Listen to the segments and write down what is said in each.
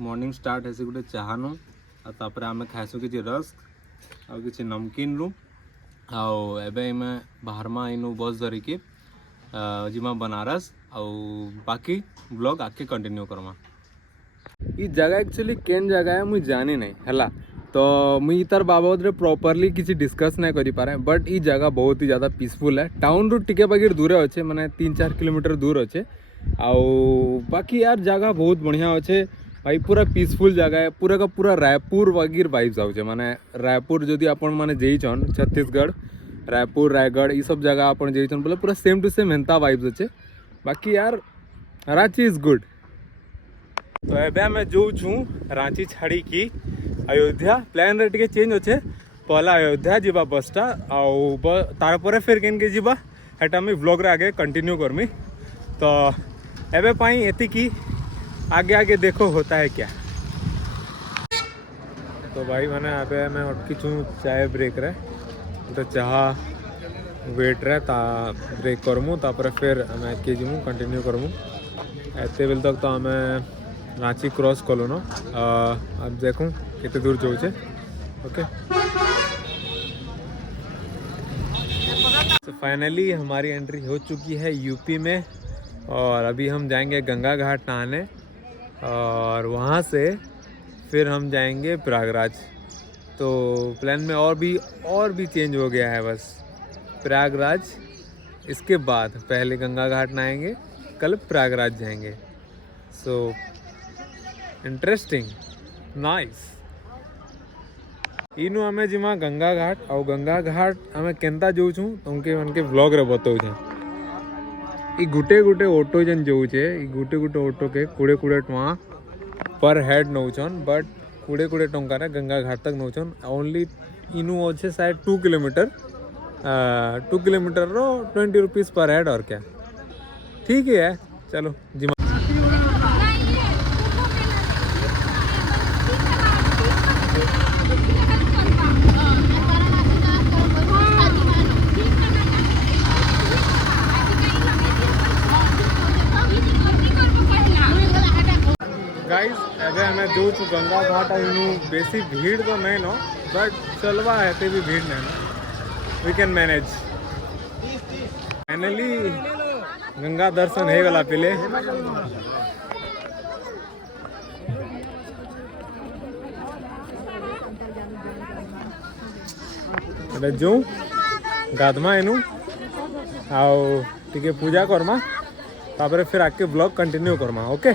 Morning start है गोटे चाहानु तापर आम खाइसु कि रस्क आ कि नमकीन रु आम बाहरमा इनु बस धरिकी जिमा बनारस आउ बाकी ब्लॉग आके कंटिन्यू करमा। ई जगह एक्चुअली केन जगह है मुझे जानी नहीं है तो मुझे तार बाबद रे प्रॉपरली किसी डिस्कस नहीं करी पारे बट ई जगह बहुत ही ज़्यादा पीसफुल है। टाउन रु टिके बागिर दूर अच्छे माने 3-4 किलोमीटर दूर अच्छे आउ बाकी यार जगह बहुत बढ़िया अच्छे भाई पूरा पीसफुल जगह है पूरा का पूरा रायपुर वगैर वाइब्स आउचे माने रायपुर जदि आपण माने जेइछन छत्तीसगढ़ रायपुर रायगढ़ ये सब जगह आपण जेइछन बोले पूरा सेम टू सेम हेन्ता वाइब्स अच्छे। बाकी यार रांची इज गुड। तो एबे मैं जो छूँ रांची छाड़ी की अयोध्या प्लान रे टिके चेंज अच्छे पहला अयोध्या जीवा बसटा आउ तार पर फिर केन के जीवा हेटा मैं व्लॉग रे आगे कंटिन्यू करमी। तो एबे पाई एति की आगे आगे देखो होता है क्या। तो भाई मैंने अबे मैं अटकी छूँ चाय ब्रेक रे तो चाह वेट रे ता ब्रेक करमु तापर फिर मैं के जीमु कंटिन्यू करमु एते बेल तक तो हमें रांची क्रॉस कलो न अब देखूँ कितने दूर जाऊे। ओके तो फाइनली हमारी एंट्री हो चुकी है यूपी में और अभी हम जाएंगे गंगा घाट नहाने और वहाँ से फिर हम जाएंगे प्रयागराज। तो प्लान में और भी चेंज हो गया है बस प्रयागराज इसके बाद पहले गंगा घाट नहाएंगे कल प्रयागराज जाएंगे। सो इंटरेस्टिंग नाइस इनु हमें जिमा गंगा घाट और गंगा घाट हमें केन्ता जाऊँ उनके व्लॉग रे बताऊँ। ई गुटे गुटे ऑटो जन जाऊे गुटे गुटे ऑटो के 20-20 टଙ୍କା पर हेड नौचन बट 20-20 टଙ୍କା गंगा घाट तक नौचन ओनली इनु अच्छे शायद 2 किलोमीटर 2 किलोमीटर रो 20 रुपीज़ पर हेड और क्या ठीक है। चलो जिमा गाइस एबे हमें जो गंगा घाट इनु बेसी भीड़ तो नहीं नो बट चलवा है भी भीड़ नहीं no we can manage. Finally Ganga दर्शन है गला पहले अबे जो गाधमा इनु आओ टिके पूजा करमा तापर फिर आके ब्लॉग कंटिन्यू करमा। ओके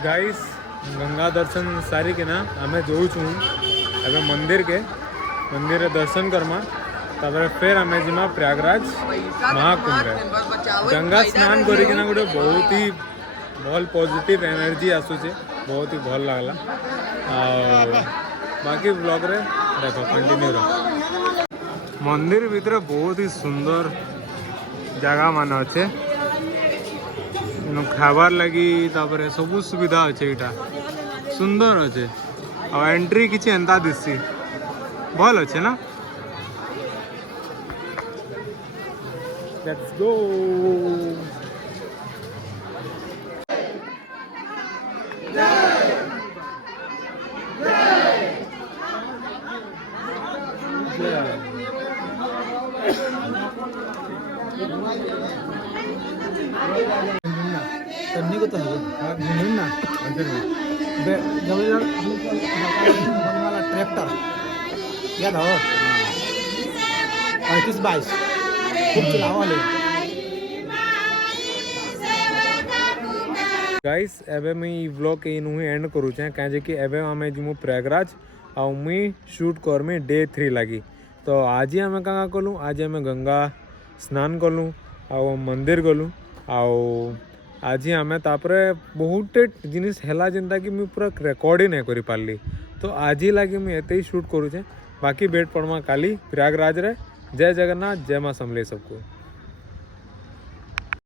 गाइस गंगा दर्शन सारी के ना हमें जो छूँ अगर मंदिर दर्शन करमा तापर फिर हमें जिमा प्रयागराज महाकुंभ है गंगा स्नान करिक ना गोटे बहुत ही भल पॉजिटिव एनर्जी आसूचे बहुत ही भल लगला और बाकी ब्लॉग रे देखो कंटिन्यू रहो। मंदिर भीतर बहुत ही सुंदर जगह मान अच्छे खाबार लगी तापर सब सुविधा अच्छे यहाँ सुंदर अच्छे और एंट्री किसी एंता दिसी भल अच्छे ना। लेट्स गो करने को तो है ना जब वाला ट्रैक्टर याद हो 38-22 खूब चलाओ वाले। गाइस एबे मैं ई व्लॉग के इनु एंड करू छे काजे कि एबे हमें जिमु प्रयागराज आ मुई शूट करमी डे 3 लगी। तो आज ही हमें कहाँ कलूँ आज हमें गंगा स्नान कलूँ आ मंदिर गलूँ आज ही आम तापर बहुत जिनिस है जेनता कि मुझे पूरा रेकर्ड ही नहीं कर पार्ली तो आज ही लगे मुझे एते ही शूट करूँ बाकी बेट पड़मा काली प्रयागराज रे। जय जगन्नाथ जय माँ समले सबको।